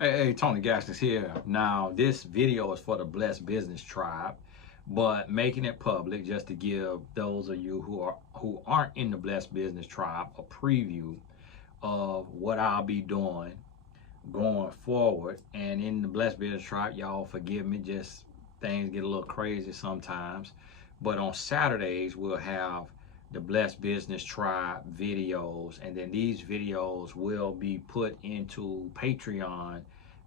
Hey, Tony Gaskins here. Now, this video is for the Blessed Business Tribe, but making it public just to give those of you who aren't in the Blessed Business Tribe a preview of what I'll be doing going forward. And in the Blessed Business Tribe, y'all forgive me, just things get a little crazy sometimes. But on Saturdays, we'll have the Blessed Business Tribe videos, and then these videos will be put into Patreon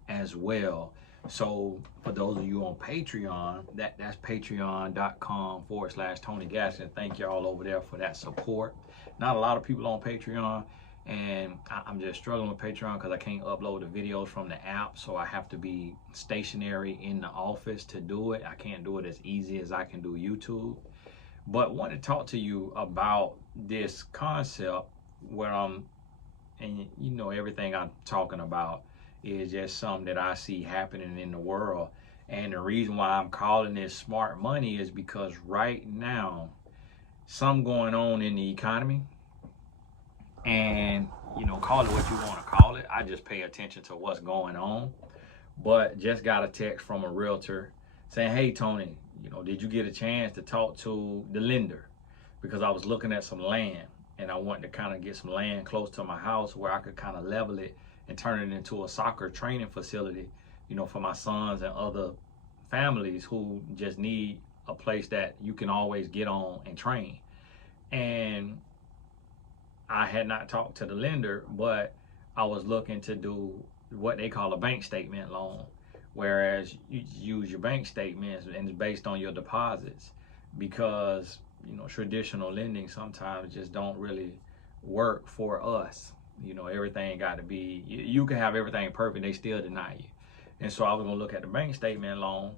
as well. So for those of you on Patreon, that's patreon.com/Tony Gaskin. Thank y'all over there for that support. Not a lot of people on Patreon, and I'm just struggling with Patreon because I can't upload the videos from the app, so I have to be stationary in the office to do it. I can't do it as easy as I can do YouTube. But I want to talk to you about this concept where and you know, everything I'm talking about is just something that I see happening in the world. And the reason why I'm calling this smart money is because right now, something going on in the economy, and you know, call it what you want to call it. I just pay attention to what's going on. But just got a text from a realtor saying, "Hey Tony, you know, did you get a chance to talk to the lender?" Because I was looking at some land and I wanted to kind of get some land close to my house where I could kind of level it and turn it into a soccer training facility, you know, for my sons and other families who just need a place that you can always get on and train. And I had not talked to the lender, but I was looking to do what they call a bank statement loan, whereas you use your bank statements and it's based on your deposits, because you know, traditional lending sometimes just don't really work for us. You know, everything got to be, you can have everything perfect, they still deny you. And so I was gonna look at the bank statement loan,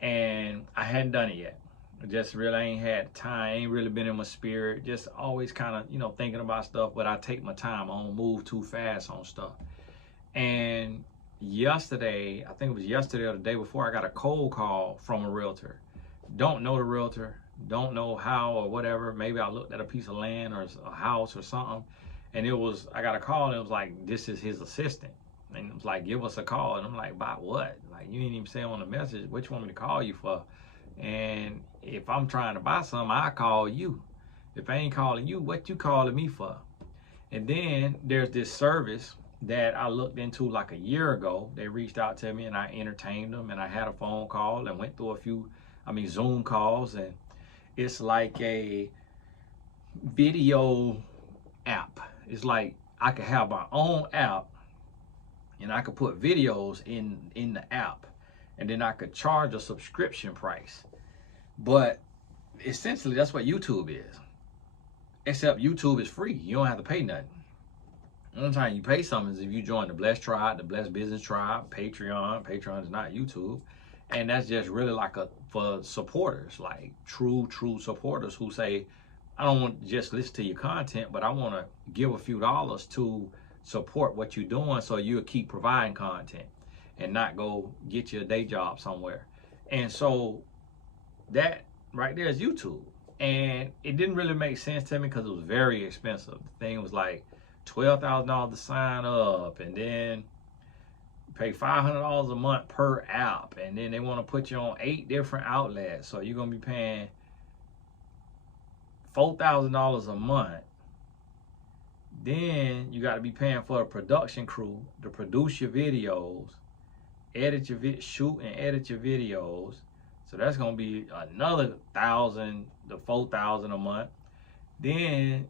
and I hadn't done it yet. I just really ain't had time, ain't really been in my spirit, just always kind of, you know, thinking about stuff, but I take my time, I don't move too fast on stuff. And yesterday, I think it was yesterday or the day before, I got a cold call from a realtor. Don't know the realtor, don't know how or whatever. Maybe I looked at a piece of land or a house or something, and I got a call and it was like, this is his assistant. And it was like, give us a call. And I'm like, about what? Like, you didn't even say on the message what you want me to call you for. And if I'm trying to buy something, I call you. If I ain't calling you, what you calling me for? And then there's this service that I looked into like a year ago. They reached out to me and I entertained them, and I had a phone call and went through Zoom calls. And it's like a video app. It's like I could have my own app and I could put videos in the app, and then I could charge a subscription price. But essentially that's what YouTube is. Except YouTube is free. You don't have to pay nothing. The only time you pay something is if you join the Blessed Tribe, the Blessed Business Tribe, Patreon. Patreon is not YouTube. And that's just really like for supporters, like true supporters who say, I don't want to just listen to your content, but I want to give a few dollars to support what you're doing so you'll keep providing content and not go get you a day job somewhere. And so that right there is YouTube. And it didn't really make sense to me because it was very expensive. The thing was like $12,000 to sign up, and then you pay $500 a month per app, and then they want to put you on 8 different outlets. So you're gonna be paying $4,000 a month. Then you got to be paying for a production crew to produce your videos, shoot and edit your videos. So that's gonna be another $1,000 to $4,000 a month. Then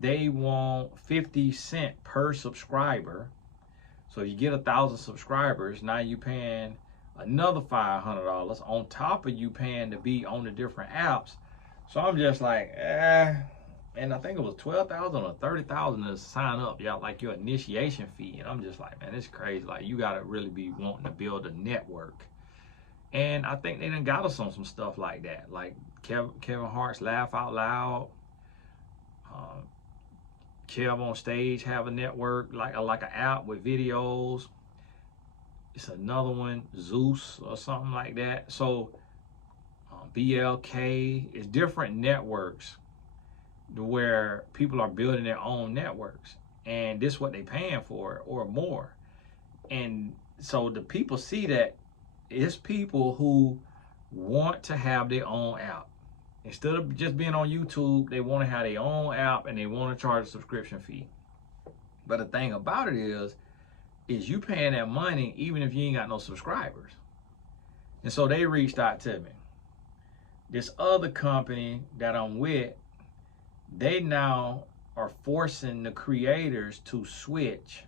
they want 50 cents per subscriber. So if you get 1,000 subscribers, now you paying another $500 on top of you paying to be on the different apps. So I'm just like, and I think it was 12,000 or 30,000 to sign up, yeah, like your initiation fee. And I'm just like, man, it's crazy. Like, you gotta really be wanting to build a network. And I think they done got us on some stuff like that, like Kevin Hart's Laugh Out Loud. Kev on Stage have a network, like an app with videos. It's another one, Zeus or something like that. So BLK, it's different networks where people are building their own networks, and this is what they paying for or more. And so the people see that it's people who want to have their own app. Instead of just being on YouTube, they want to have their own app and they want to charge a subscription fee. But the thing about it is you paying that money even if you ain't got no subscribers. And so they reached out to me. This other company that I'm with, they now are forcing the creators to switch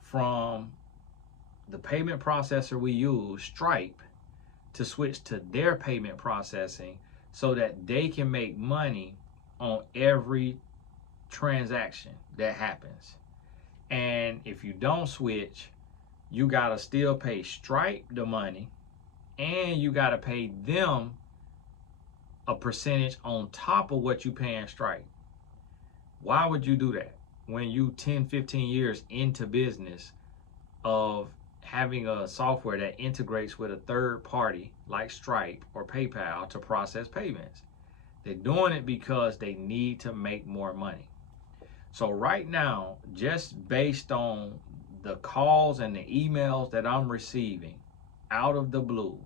from the payment processor we use, Stripe, to switch to their payment processing so that they can make money on every transaction that happens. And if you don't switch, you gotta still pay Stripe the money, and you gotta pay them a percentage on top of what you paying Stripe. Why would you do that when you 10, 15 years into business of having a software that integrates with a third party like Stripe or PayPal to process payments? They're doing it because they need to make more money. So right now, just based on the calls and the emails that I'm receiving out of the blue,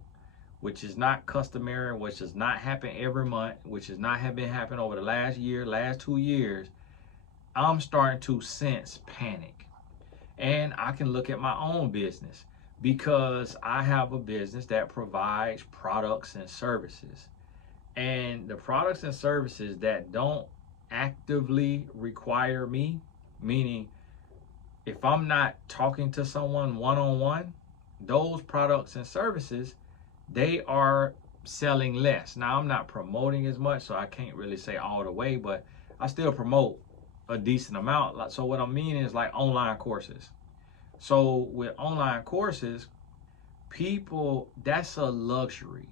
which is not customary, which does not happen every month, which has not been happening over the last year, last 2 years, I'm starting to sense panic. And I can look at my own business because I have a business that provides products and services. And the products and services that don't actively require me, meaning if I'm not talking to someone one-on-one, those products and services, they are selling less. Now, I'm not promoting as much, so I can't really say all the way, but I still promote a decent amount. So what I mean is like online courses. So with online courses, people, that's a luxury.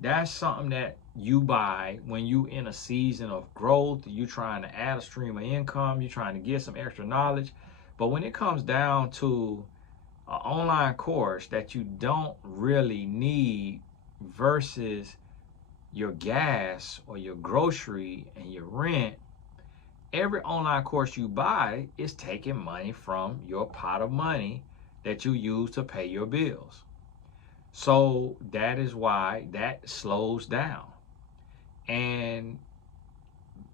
That's something that you buy when you in a season of growth, you trying to add a stream of income, you trying to get some extra knowledge. But when it comes down to an online course that you don't really need versus your gas or your grocery and your rent, every online course you buy is taking money from your pot of money that you use to pay your bills. So that is why that slows down. And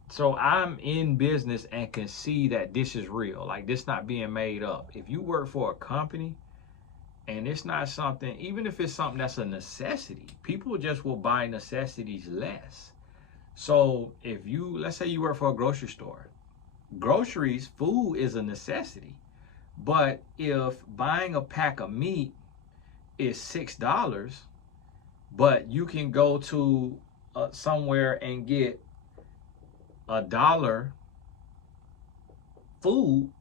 so I'm in business and can see that this is real. Like, this not being made up. If you work for a company and it's not something, even if it's something that's a necessity, people just will buy necessities less. So if you, let's say you work for a grocery store, groceries, food is a necessity. But if buying a pack of meat is $6, but you can go to somewhere and get $1 food,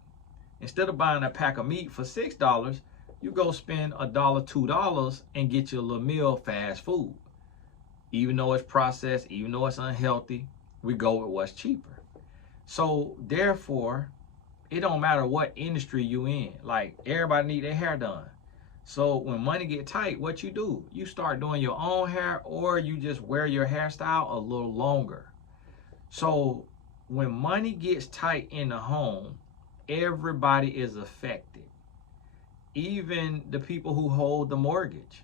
instead of buying a pack of meat for $6, you go spend $1, $2 and get your little meal fast food. Even though it's processed, even though it's unhealthy, we go with what's cheaper. So therefore, it don't matter what industry you in. Like, everybody need their hair done. So when money get tight, what you do? You start doing your own hair, or you just wear your hairstyle a little longer. So when money gets tight in the home, everybody is affected. Even the people who hold the mortgage.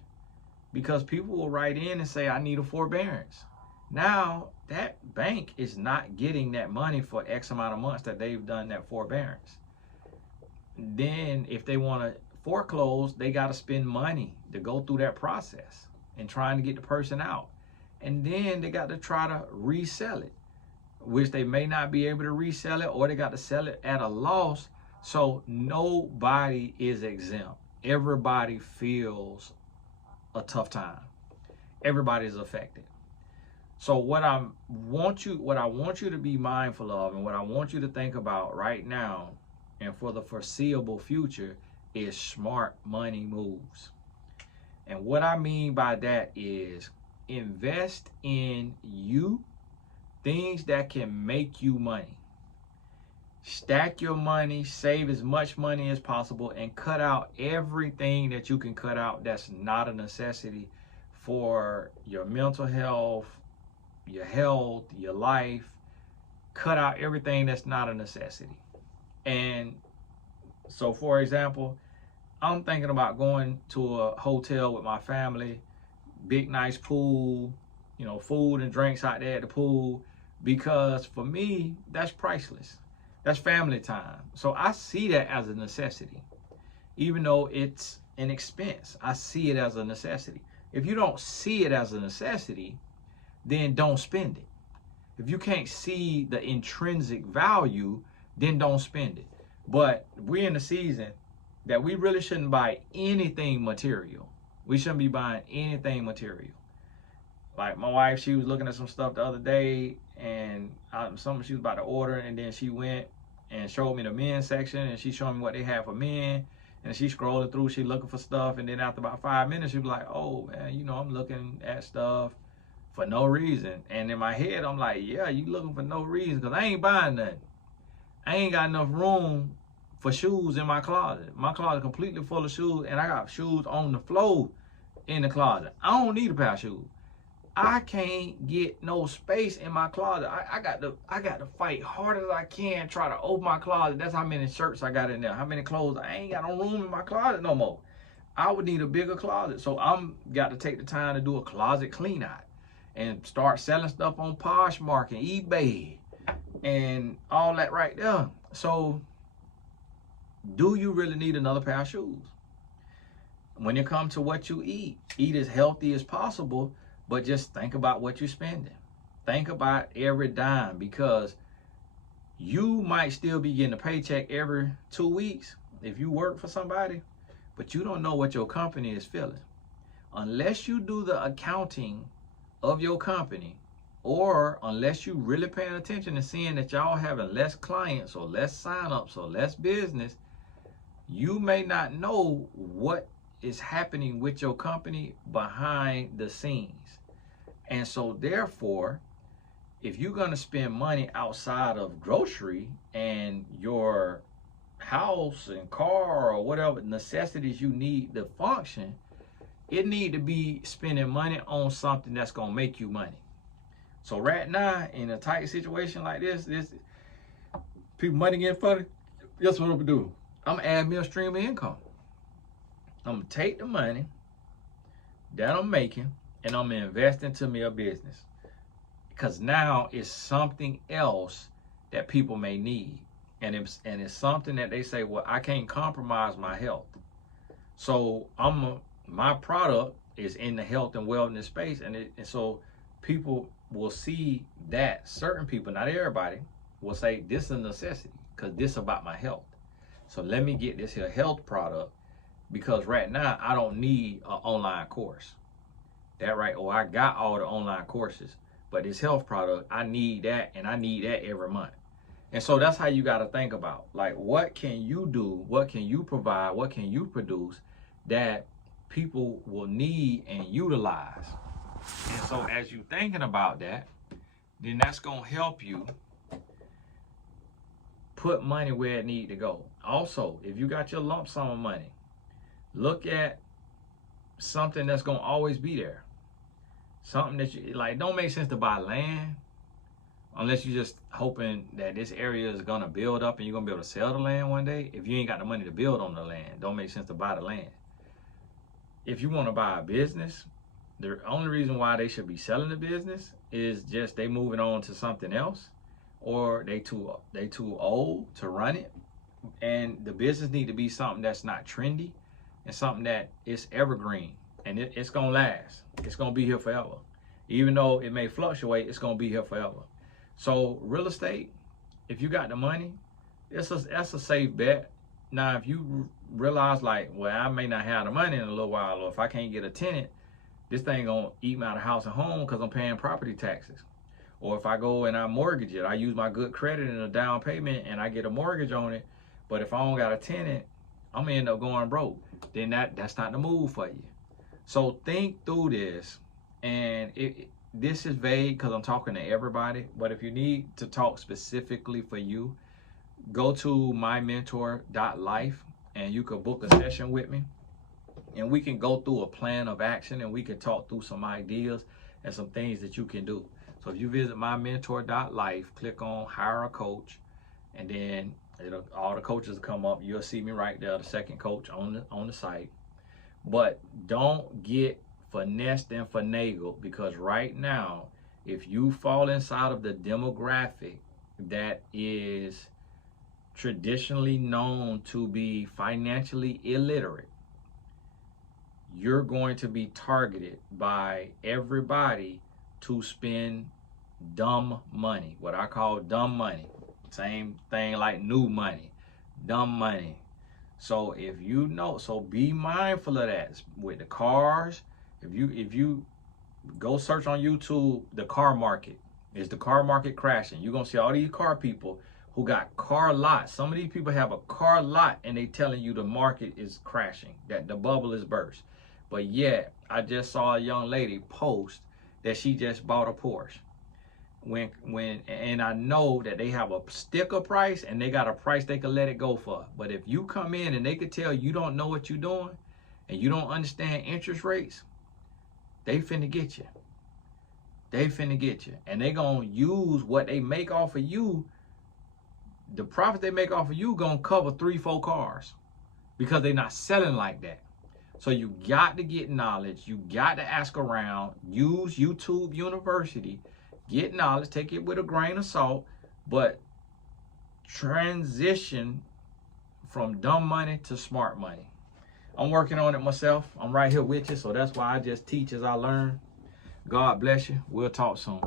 Because people will write in and say, I need a forbearance. Now, that bank is not getting that money for X amount of months that they've done that forbearance. Then if they want to foreclose, they got to spend money to go through that process and trying to get the person out. And then they got to try to resell it, which they may not be able to resell it, or they got to sell it at a loss. So nobody is exempt. Everybody feels a tough time. Everybody is affected. So what I want you to be mindful of, and what I want you to think about right now and for the foreseeable future, is smart money moves. And what I mean by that is invest in you, things that can make you money. Stack your money, save as much money as possible, and cut out everything that you can cut out that's not a necessity for your mental health, your life. Cut out everything that's not a necessity. And so, for example, I'm thinking about going to a hotel with my family, big nice pool, you know, food and drinks out there at the pool, because for me, that's priceless. That's family time. So I see that as a necessity. Even though it's an expense, I see it as a necessity. If you don't see it as a necessity, then don't spend it. If you can't see the intrinsic value, then don't spend it. But we're in the season that we really shouldn't buy anything material. We shouldn't be buying anything material. Like my wife, she was looking at some stuff the other day, and something she was about to order, and then she went and showed me the men's section, and she showed me what they have for men. And she scrolling through, she looking for stuff, and then after about 5 minutes, she was like, "Oh man, you know, I'm looking at stuff for no reason." And in my head, I'm like, "Yeah, you looking for no reason, because I ain't buying nothing. I ain't got enough room for shoes in my closet. My closet completely full of shoes, and I got shoes on the floor in the closet. I don't need a pair of shoes. I can't get no space in my closet. I got to fight hard as I can, try to open my closet. That's how many shirts I got in there, how many clothes. I ain't got no room in my closet no more. I would need a bigger closet. So I'm got to take the time to do a closet clean out and start selling stuff on Poshmark and eBay and all that right there. So do you really need another pair of shoes? When it comes to what you eat as healthy as possible, but just think about what you're spending. Think about every dime, because you might still be getting a paycheck every 2 weeks if you work for somebody, but you don't know what your company is feeling. Unless you do the accounting of your company, or unless you really paying attention and seeing that y'all having less clients or less signups or less business, you may not know what is happening with your company behind the scenes. And so therefore, if you're going to spend money outside of grocery and your house and car or whatever necessities you need to function, it need to be spending money on something that's going to make you money. So right now, in a tight situation like this people money getting funny, guess what I'm going to do? I'm going to add me a stream of income. I'm going to take the money that I'm making, and I'm going to invest into me a business. Because now it's something else that people may need. And it's something that they say, well, I can't compromise my health. So my product is in the health and wellness space. And so people will see that. Certain people, not everybody, will say, this is a necessity because this is about my health. So let me get this here health product, because right now I don't need an online course. That right? Or I got all the online courses, but this health product, I need that, and I need that every month. And so that's how you got to think about, like, what can you do? What can you provide? What can you produce that people will need and utilize? And so as you thinking about that, then that's going to help you put money where it need to go. Also, if you got your lump sum of money, look at something that's going to always be there. Something that you like. Don't make sense to buy land unless you're just hoping that this area is going to build up and you're going to be able to sell the land one day. If you ain't got the money to build on the land, don't make sense to buy the land. If you want to buy a business, the only reason why they should be selling the business is just they moving on to something else, or they too old to run it, and the business need to be something that's not trendy and something that is evergreen, and it's gonna last. It's gonna be here forever. Even though it may fluctuate, it's gonna be here forever. So real estate, if you got the money, that's a safe bet. Now, if you realize, like, well, I may not have the money in a little while, or if I can't get a tenant, this thing gonna eat me out of house and home because I'm paying property taxes. Or if I go and I mortgage it, I use my good credit and a down payment and I get a mortgage on it, but if I don't got a tenant, I'm gonna end up going broke. Then that's not the move for you. So think through this, and this is vague because I'm talking to everybody, but if you need to talk specifically for you, go to mymentor.life and you can book a session with me, and we can go through a plan of action, and we can talk through some ideas and some things that you can do. So if you visit mymentor.life, click on hire a coach, and then All the coaches will come up. You'll see me right there, the second coach on the site. But don't get finessed and finagled, because right now, if you fall inside of the demographic that is traditionally known to be financially illiterate, you're going to be targeted by everybody to spend dumb money, what I call dumb money. Same thing like new money, dumb money. So if you know, so be mindful of that with the cars. If you go search on YouTube, the car market, is the car market crashing? You're gonna see all these car people who got car lots. Some of these people have a car lot and they telling you the market is crashing, that the bubble is burst. But yet, I just saw a young lady post that she just bought a Porsche. And I know that they have a sticker price and they got a price they could let it go for. But if you come in and they could tell you don't know what you're doing and you don't understand interest rates, they finna get you. They finna get you. And they gonna use what they make off of you. The profit they make off of you gonna cover 3-4 cars, because they're not selling like that. So you got to get knowledge. You got to ask around. Use YouTube University. Get knowledge. Take it with a grain of salt. But transition from dumb money to smart money. I'm working on it myself. I'm right here with you. So that's why I just teach as I learn. God bless you. We'll talk soon.